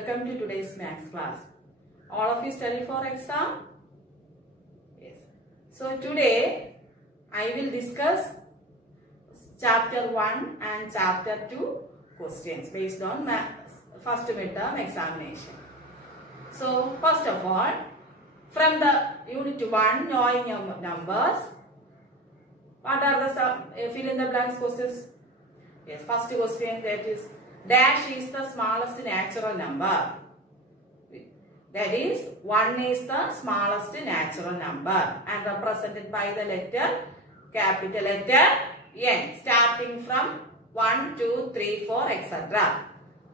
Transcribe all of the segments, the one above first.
welcome to today's maths class. All of you study for exam? Yes. So today I will discuss chapter 1 and chapter 2 questions based on first midterm examination. So first of all, from the unit 1 knowing numbers, what are the fill in the blanks questions? Yes, first question, that is dash is the smallest natural number. That is 1 is the smallest natural number and represented by the letter capital letter N starting from 1, 2, 3, 4 etc.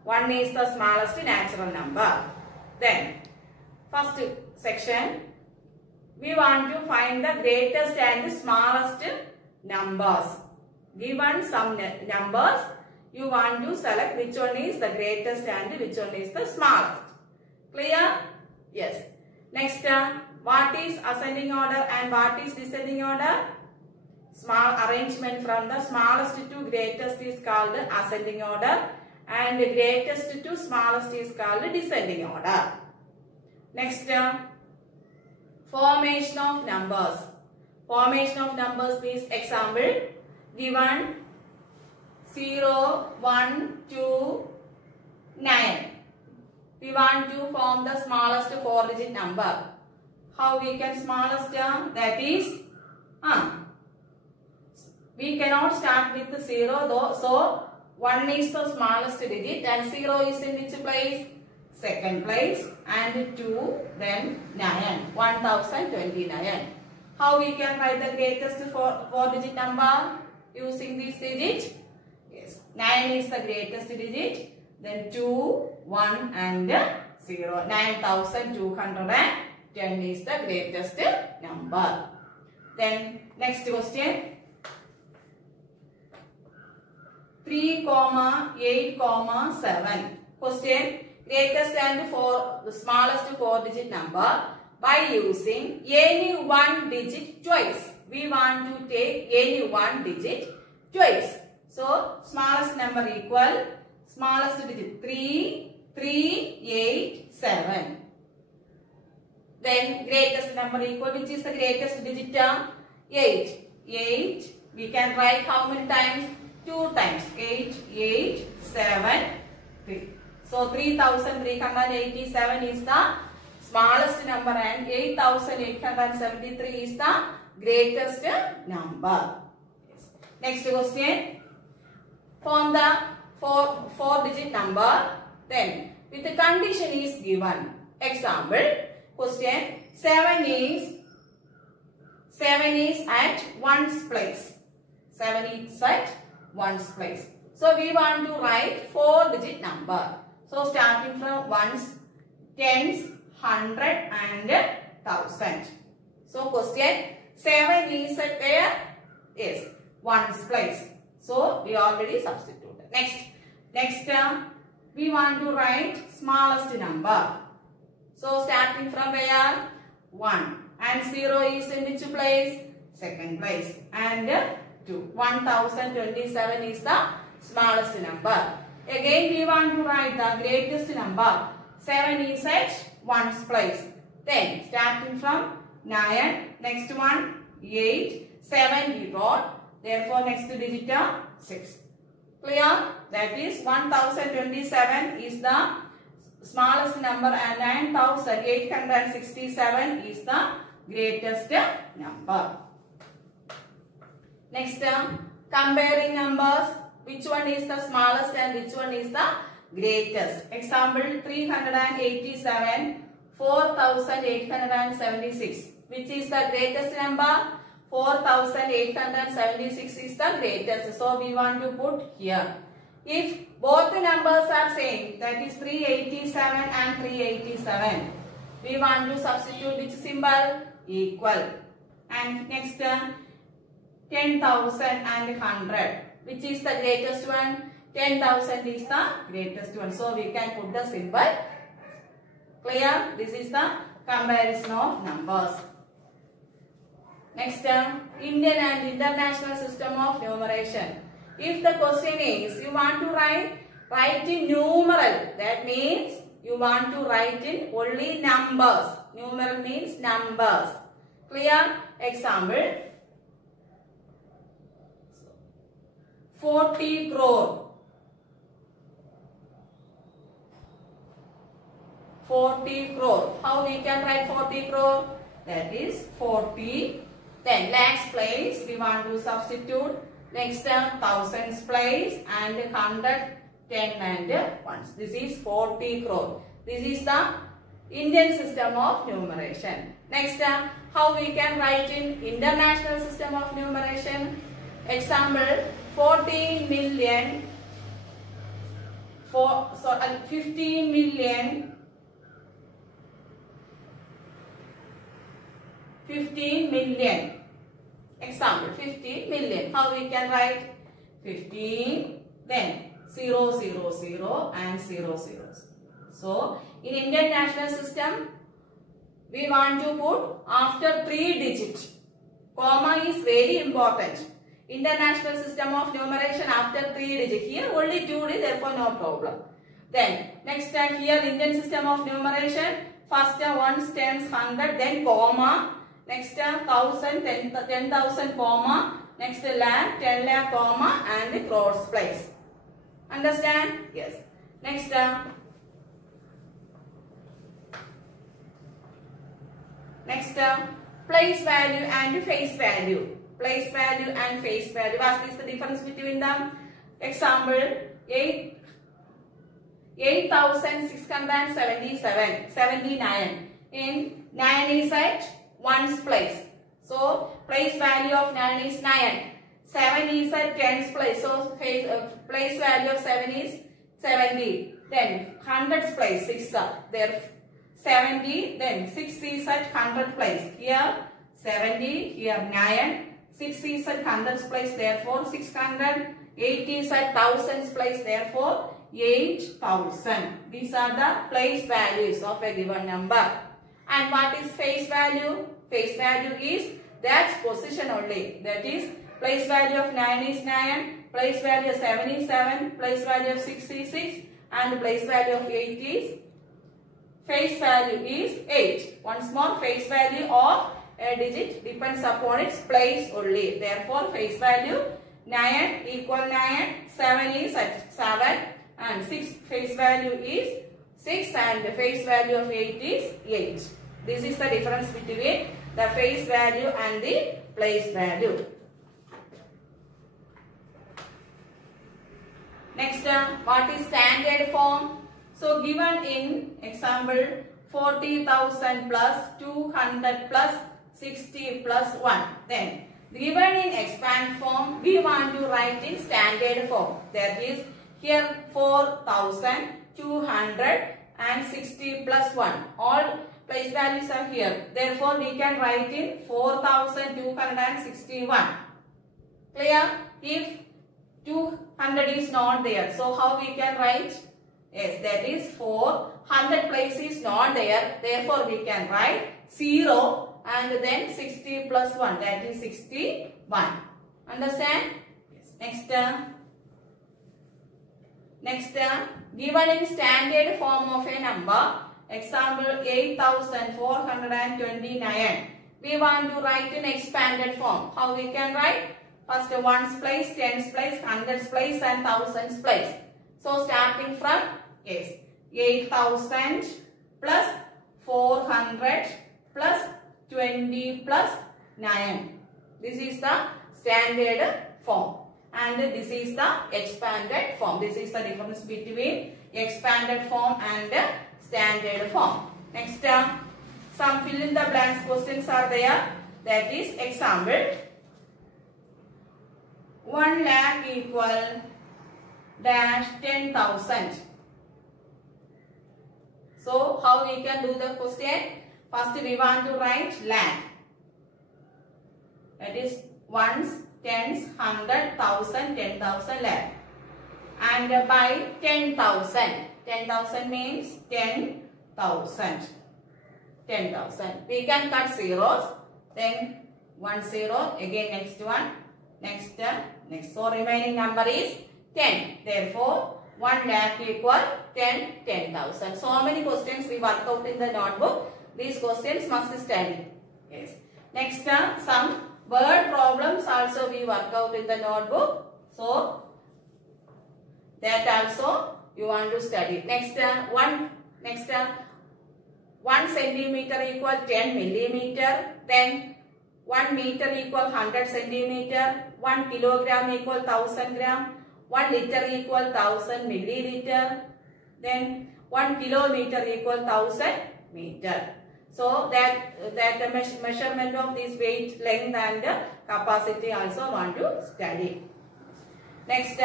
1 is the smallest natural number. Then first section, we want to find the greatest and smallest numbers. Given some numbers, you want to select which one is the greatest and which one is the smallest. Clear? Yes. Next, what is ascending order and what is descending order? Small arrangement from the smallest to greatest is called ascending order and greatest to smallest is called descending order. Next, formation of numbers. Formation of numbers means example given 0, 1, 2, 9. We want to form the smallest 4-digit number. How we can smallest? That is, we cannot start with 0 though. So 1 is the smallest digit and 0 is in which place? Second place, and 2, then 9. 1029. How we can write the greatest 4-digit number using this digit? Yes, 9 is the greatest digit. Then 2, 1 and 0. 9210 is the greatest number. Then next question. 3, 8, 7. Question. Greatest and the smallest 4-digit number by using any one digit twice. We want to take any one digit twice. So smallest number equal smallest digit 3, 8, 7. Then greatest number equal, which is the greatest digit? 8. 8. We can write how many times? 2 times. 8, 8, 7, 3. So 3387 is the smallest number and 8873 is the greatest number. Yes. Next question. Form the 4-digit number. Then with the condition is given. Example. Question. 7 is at 1's place. 7 is at 1's place. So we want to write 4-digit number. So starting from 1's, 10's, 100 and 1000. So question, 7 is at where? Yes, 1's place. So we already substituted. Next we want to write smallest number. So starting from where? 1 and 0 is in which place? Second place and 2. 1027 is the smallest number. Again we want to write the greatest number. 7 is at 1's place. Then starting from 9, next one 8, 7 we wrote. Therefore next digit 6. Clear? That is 1027 is the smallest number and 9867 is the greatest number. Next, comparing numbers. Which one is the smallest and which one is the greatest? Example 387, 4876. Which is the greatest number? 4876 is the greatest. So we want to put here. If both the numbers are same, that is 387 and 387. We want to substitute which symbol? Equal. And next 10,000 and 100. Which is the greatest one? 10,000 is the greatest one. So we can put the symbol. Clear? This is the comparison of numbers. Next, Indian and International System of Numeration. If the question is, you want to write in numeral, that means you want to write in only numbers. Numeral means numbers. Clear? Example, 40 crore. 40 crore. How we can write 40 crore? That is 40. Then lakhs place we want to substitute. Next thousands place and 100, 10 and 1. This is 40 crore. This is the Indian system of numeration. Next how we can write in international system of numeration. Example, 14 million, 15 million, 15 million. Example, 15 million. How we can write? 15, then 0, 0, 0 and 0, 0. So, in Indian national system, we want to put after 3 digits. Comma is very important. International system of numeration after 3 digits. Here only 2 digits, therefore no problem. Then, next time here Indian system of numeration, first ones, tens, 100, then comma. Next 1000, 10,000 comma. Next lakh, 10 lakh comma and crores place. Understand? Yes. Next place value and face value. Place value and face value. What is the difference between them? Example, 8,677, 79. In 9 is at 1's place. So, place value of 9 is 9. 7 is at 10's place. So, place value of 7 is 70. Then, 100's place, 6. There 70. Then, 6 is at 100 place. Here, 70. Here, 9. 6 is at 100's place. Therefore, 600. 8 is at 1000's place. Therefore, 8,000. These are the place values of a given number. And what is face value? Face value is that position only. That is, place value of 9 is 9, place value of 7 is 7, place value of 6 is 6, and place value of 8 is, face value is 8. Once more, face value of a digit depends upon its place only. Therefore, face value 9 equal 9, 7 is at 7, and 6 face value is 6, and the face value of 8 is 8. This is the difference between the face value and the place value. Next, what is standard form? So, given in example 40,000 plus 200 plus 60 plus 1. Then, given in expand form, we want to write in standard form. That is, here 4,260 plus 1. All place values are here. Therefore, we can write in 4,261. Clear? If 200 is not there, so how we can write? Yes, that is 400 place is not there. Therefore, we can write 0 and then 60 plus 1. That is 61. Understand? Yes. Next, given in standard form of a number, example 8,429. We want to write in expanded form. How we can write? First 1's place, 10's place, 100's place and 1000's place. So starting from 8,000 plus 400 plus 20 plus 9. This is the standard form. And this is the expanded form. This is the difference between expanded form and standard form. Next, some fill in the blanks questions are there. That is example 1 lakh equal dash 10,000. So, how we can do the question? First, we want to write lakh. That is ones, tens, 100, 1,000, 10,000 lakh. And by 10,000. 10,000 means 10,000. 10,000. We can cut zeros. Then 1 0. Again next one. Next. So remaining number is 10. Therefore, 1 lakh equal 10,000. So many questions we work out in the notebook. These questions must study. Yes. Next some word problems also we work out in the notebook. So that also you want to study. Next 1 centimeter equal 10 millimeter. Then 1 meter equal 100 centimeter. 1 kilogram equal 1000 gram. 1 liter equal 1000 milliliter. Then 1 kilometer equal 1000 meter. So that the measurement of this weight, length and capacity also want to study. Next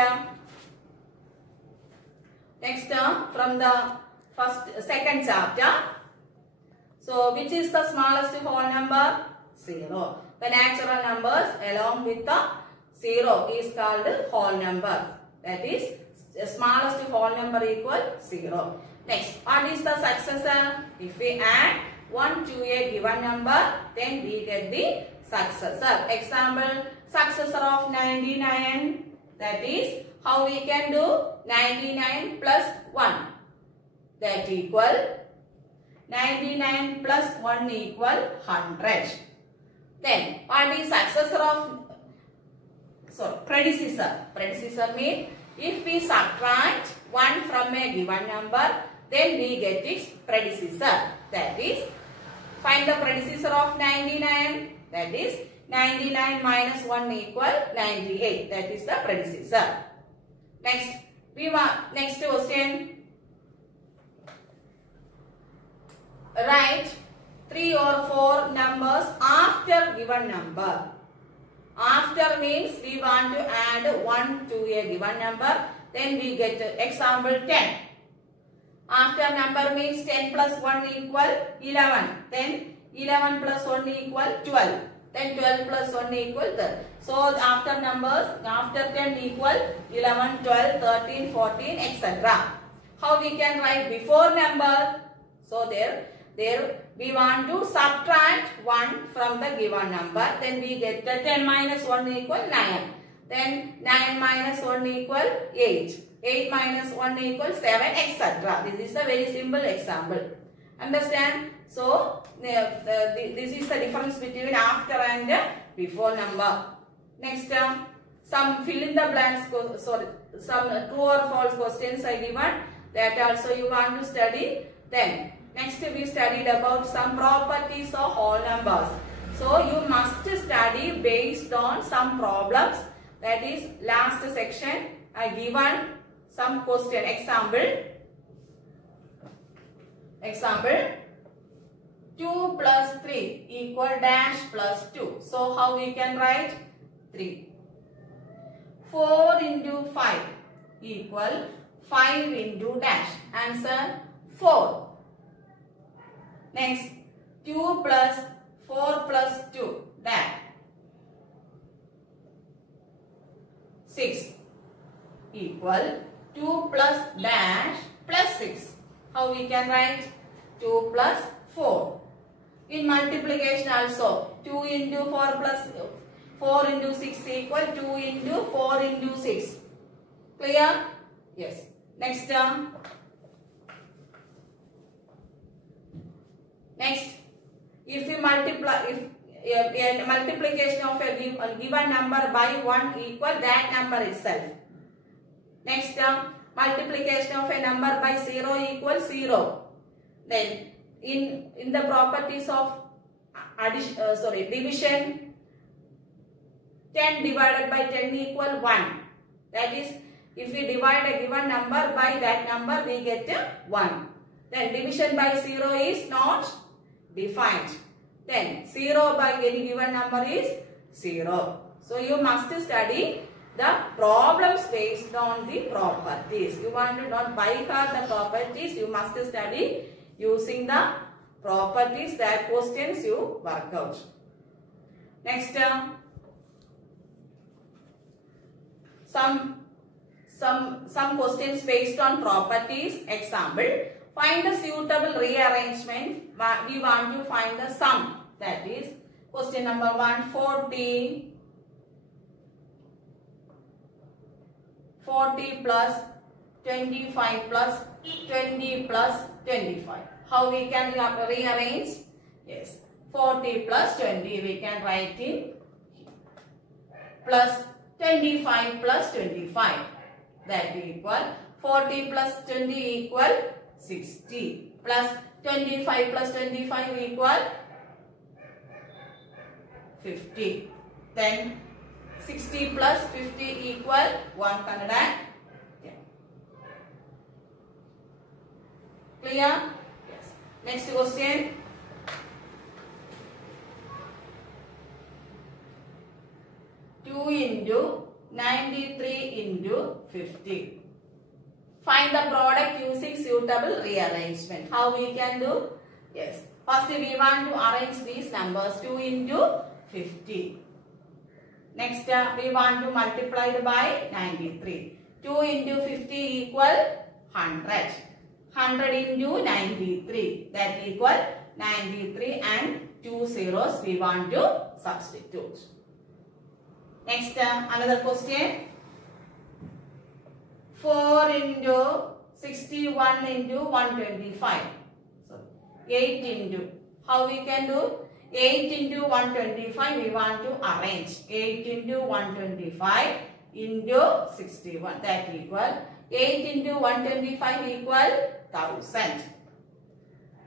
from the second chapter. So which is the smallest whole number? 0. The natural numbers along with the 0 is called whole number. That is the smallest whole number equal 0. Next, what is the successor? If we add 1 to a given number, then we get the successor. Example, successor of 99. That is how we can do 99 plus 1. That equal 99 plus 1 equal 100. Then what is successor of predecessor? Predecessor means if we subtract 1 from a given number, then we get its predecessor. That is, find the predecessor of 99. That is 99 minus 1 equal 98. That is the predecessor. Next question. Write 3 or 4 numbers after given number. After means we want to add 1 to a given number. Then we get example 10. After number means 10 plus 1 equal 11. Then 11 plus 1 equal 12. Then 12 plus 1 equal 13. So after numbers, after 10 equal 11, 12, 13, 14, etc. How we can write before number? So there we want to subtract 1 from the given number. Then we get the 10 minus 1 equal 9. Then 9 minus 1 equal 8. 8 minus 1 equal 7, etc. This is a very simple example. Understand? So this is the difference between after and before number. Next, some fill in the blanks. Some true or false questions are given. That also you want to study. Then next we studied about some properties of whole numbers. So you must study based on some problems. That is last section I given some question. Example 2 plus 3 equal dash plus 2. So how we can write 3. 4 into 5 equal 5 into dash. Answer 4. Next 2 plus 4 plus 2 dash 6 equal 2 plus dash plus 6. How we can write 2 plus 4. In multiplication also 2 into 4 plus 4 into 6 equal 2 into 4 into 6. Clear? Yes. Next term. Next, if we multiply, if a multiplication of a given number by 1 equal that number itself. Next term, multiplication of a number by 0 equals 0. Then in the properties of division, 10 divided by 10 equal 1. That is, if we divide a given number by that number, we get 1. Then division by 0 is not defined. Then 0 by any given number is 0. So you must study the problems based on the properties. You want to not by heart the properties, you must study using the properties that questions you work out. Next, some questions based on properties. Example, find a suitable rearrangement. We want to find the sum. That is question number 1, 40 plus 25 plus 20 plus 25. How we can rearrange? Yes, 40 plus 20 we can write in plus 25 plus 25, that equal 40 plus 20 equal 60 plus 25 plus 25 equal 50. Then 60 plus 50 equal 110. Clear? Yes. Next question. Two into 93 into 50. Find the product using suitable rearrangement. How we can do? Yes. First we want to arrange these numbers. 2 into 50. Next we want to multiply it by 93. 2 into 50 equal 100. 100 into 93, that equal 93, and 2 zeros we want to substitute. Next another question. 4 into 61 into 125. So 8 into, how we can do? 8 into 125 we want to arrange. 8 into 125 into 61, that equal 8 into 125 equal 1000.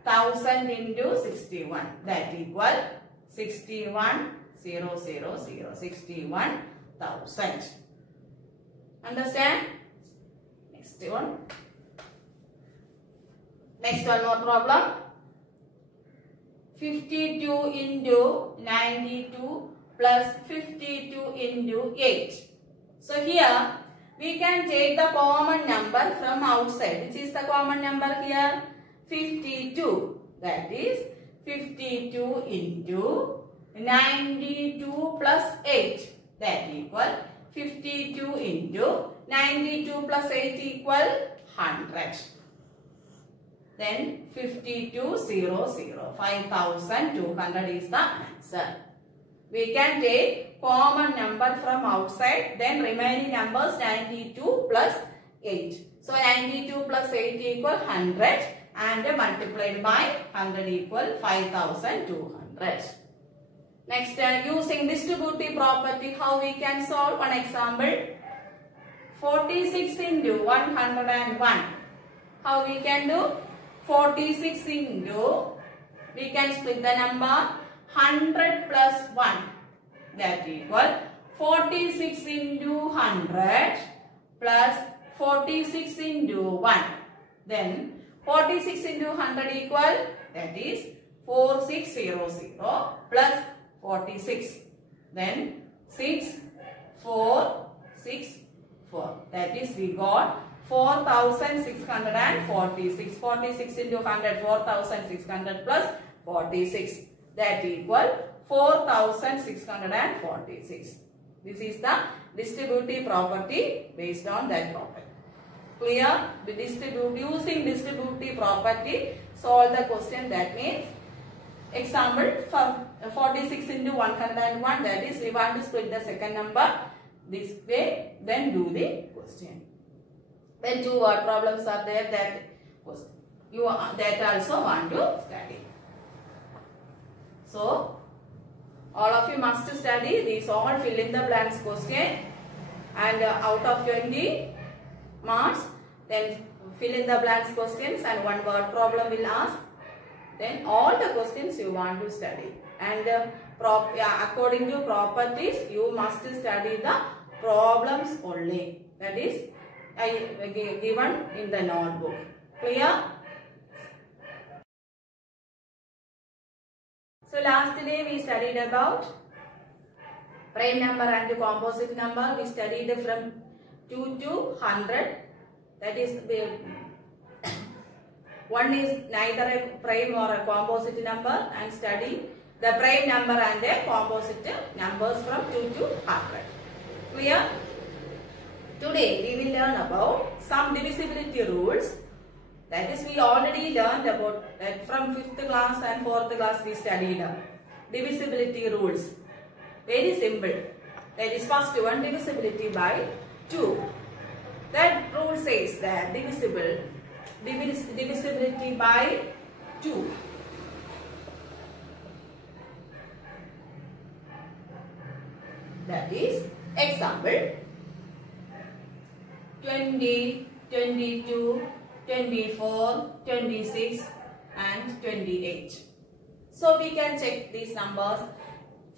1000 into 61, that equal 61,000. 61,000. Understand? Next one. Next one more problem. 52 into 92 plus 52 into 8. So here we can take the common number from outside. Which is the common number here? 52. That is 52 into 92 plus 8. That equal 52 into 92 plus 8 equal 100. Then 52,000. 5,200 is the answer. We can take common number from outside, then remaining numbers 92 plus 8. So 92 plus 8 equal 100 and multiplied by 100 equal 5,200. Next, using distributive property, how we can solve? One example. 46 into 101. How we can do? 46 into, we can split the number 100 plus 1, that equal 46 into 100 plus 46 into 1. Then 46 into 100 equal, that is 4600 plus 46. Then 6, 4, 6, 4. That is we got 4,646. 46 into 100, 4,600 plus 46. That equal 4,646. This is the distributive property based on that property. Clear? Using distributive property, solve the question. That means, example, for 46 into 101, that is we want to split the second number this way, then do the question. Then two word problems are there that you that also want to study. So all of you must study these all fill in the blanks question, and out of 20 marks, then fill in the blanks questions and one word problem will ask. Then all the questions you want to study, and according to properties you must study the problems only. That is given in the notebook. Clear? So last day we studied about prime number and composite number. We studied from 2 to 100. That is, one is neither a prime or a composite number, and study the prime number and the composite numbers from 2 to 100. Clear? Today we will learn about some divisibility rules. That is, we already learned about that from 5th class and 4th class we studied divisibility rules. Very simple. That is, first one, divisibility by 2. That rule says that divisibility by 2. That is example 20, 22, 24, 26 and 28. So we can check these numbers.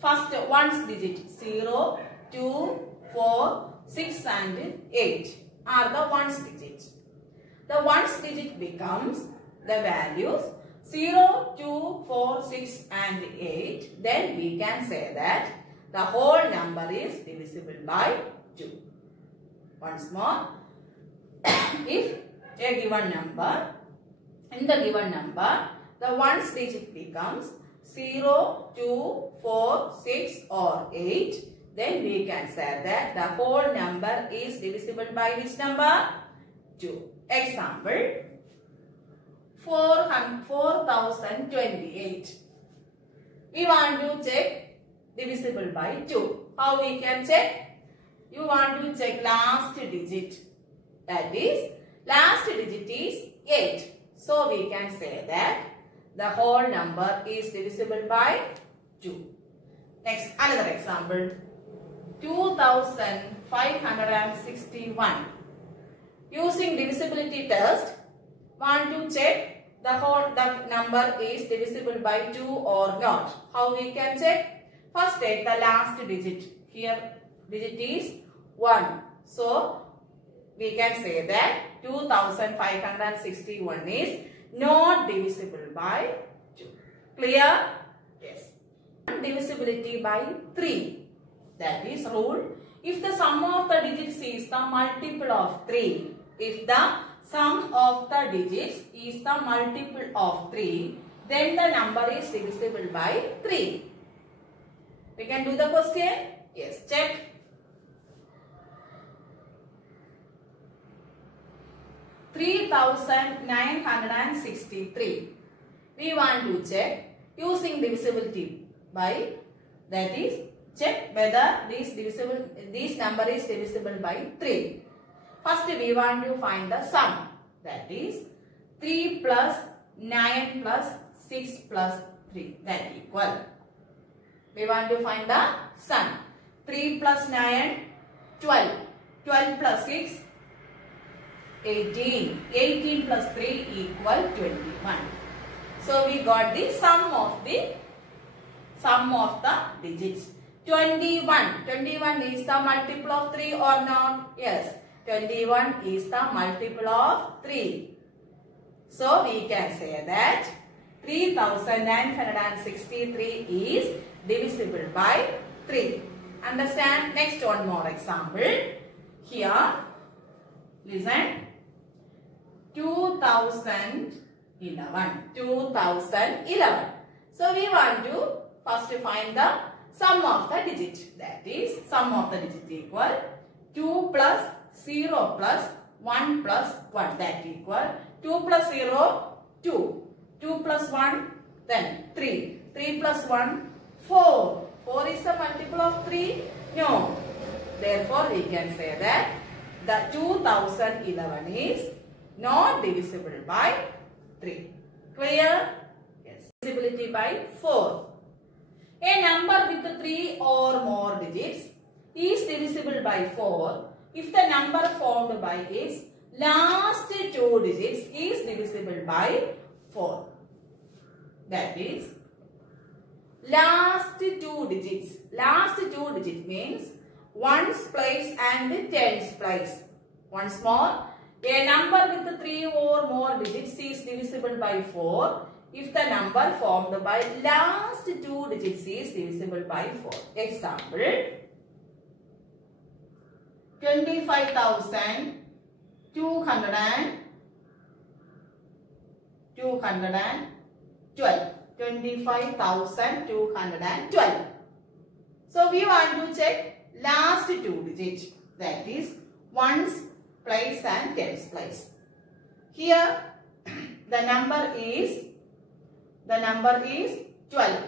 First ones digit 0, 2, 4, 6 and 8 are the ones digits. The ones digit becomes the values 0, 2, 4, 6 and 8. Then we can say that the whole number is divisible by 2. Once more, if a given number, in the given number, the ones digit becomes 0, 2, 4, 6 or 8, then we can say that the whole number is divisible by which number? 2. Example 4028. We want to check divisible by 2. How we can check? You want to check last digit. That is, last digit is 8. So we can say that the whole number is divisible by 2. Next, another example. 2561. Using divisibility test, want to check the number is divisible by 2 or not. How we can check? First take the last digit. Here digit is 1. So we can say that 2561 is not divisible by 2. Clear? Yes. Divisibility by 3. That is rule. If the sum of the digits is the multiple of 3. If the sum of the digits is the multiple of 3. Then the number is divisible by 3. We can do the question? Yes. Check. 3963. We want to check using divisibility by, that is, check whether this number is divisible by 3. First we want to find the sum, that is 3 plus 9 plus 6 plus 3, that equal. We want to find the sum. 3 plus 9, 12. 12 plus 6, 18. 18 plus 3 equal 21. So we got the sum of the digits. 21. 21 is the multiple of 3 or not? Yes. 21 is the multiple of 3. So we can say that 3963 is divisible by 3. Understand? Next one more example. Here, listen. 2011. So we want to first find the sum of the digit. That is, sum of the digit equal 2 plus 0 plus 1 plus 1. That equal 2 plus 0, 2. 2 plus 1, then 3. 3 plus 1, 4. 4 is the multiple of 3? No. Therefore, we can say that the 2011 is not divisible by 3. Clear? Yes. Divisibility by 4. A number with 3 or more digits is divisible by 4 if the number formed by its last 2 digits is divisible by 4. That is, last 2 digits. Last 2 digits means ones place and tens place. Once more, a number with 3 or more digits is divisible by 4 if the number formed by last 2 digits is divisible by 4. Example, 25,212. 25,212. So we want to check last 2 digits, that is ones place and tens place. Here the number is 12.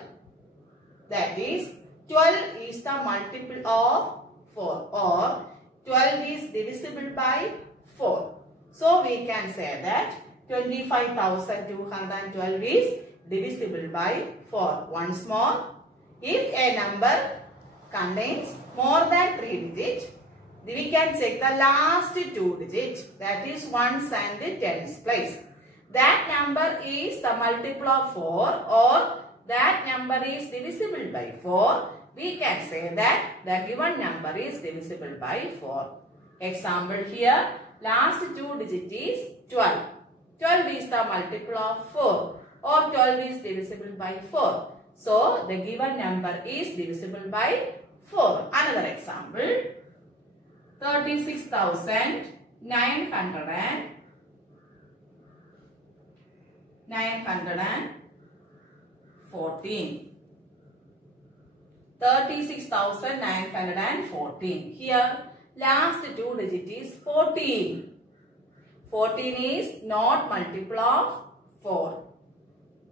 That is 12 is the multiple of 4 or 12 is divisible by 4. So we can say that 25,212 is divisible by 4. Once more, if a number contains more than 3 digits, we can check the last 2 digits, that is ones and tens place. That number is the multiple of 4 or that number is divisible by 4. We can say that the given number is divisible by 4. Example here, last 2 digit is 12. 12 is the multiple of 4 or 12 is divisible by 4. So, the given number is divisible by 4. Another example, 36,914. 36,914. Here, last 2 digit is 14. 14 is not multiple of 4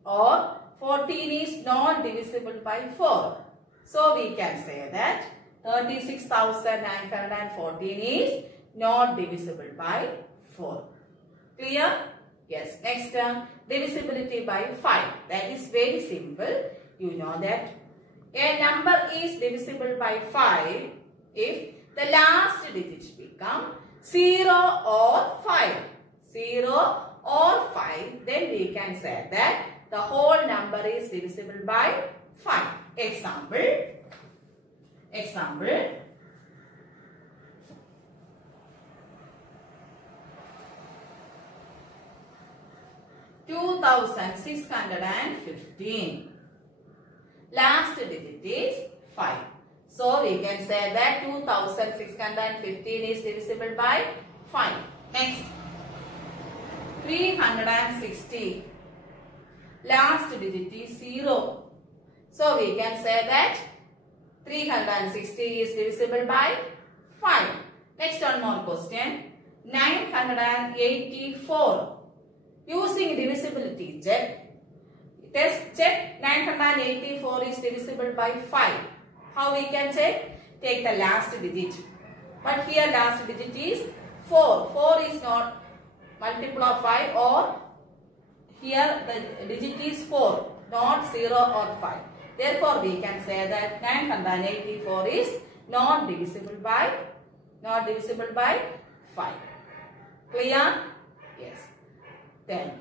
or 14 is not divisible by 4. So, we can say that 36,914 is not divisible by 4. Clear? Yes. Next, divisibility by 5. That is very simple. You know that a number is divisible by 5 if the last digits become 0 or 5. 0 or 5. Then we can say that the whole number is divisible by 5. Example. 2,615. Last digit is 5. So we can say that 2,615 is divisible by 5. Next, 360. Last digit is 0. So we can say that 360 is divisible by 5. Next, one more question. 984. Using divisibility check. Check 984 is divisible by 5. How we can check? Take the last digit. But here last digit is 4. 4 is not multiple of 5 or here the digit is 4, not 0 or 5. Therefore, we can say that 984 is not divisible by 5. Clear? Yes. Then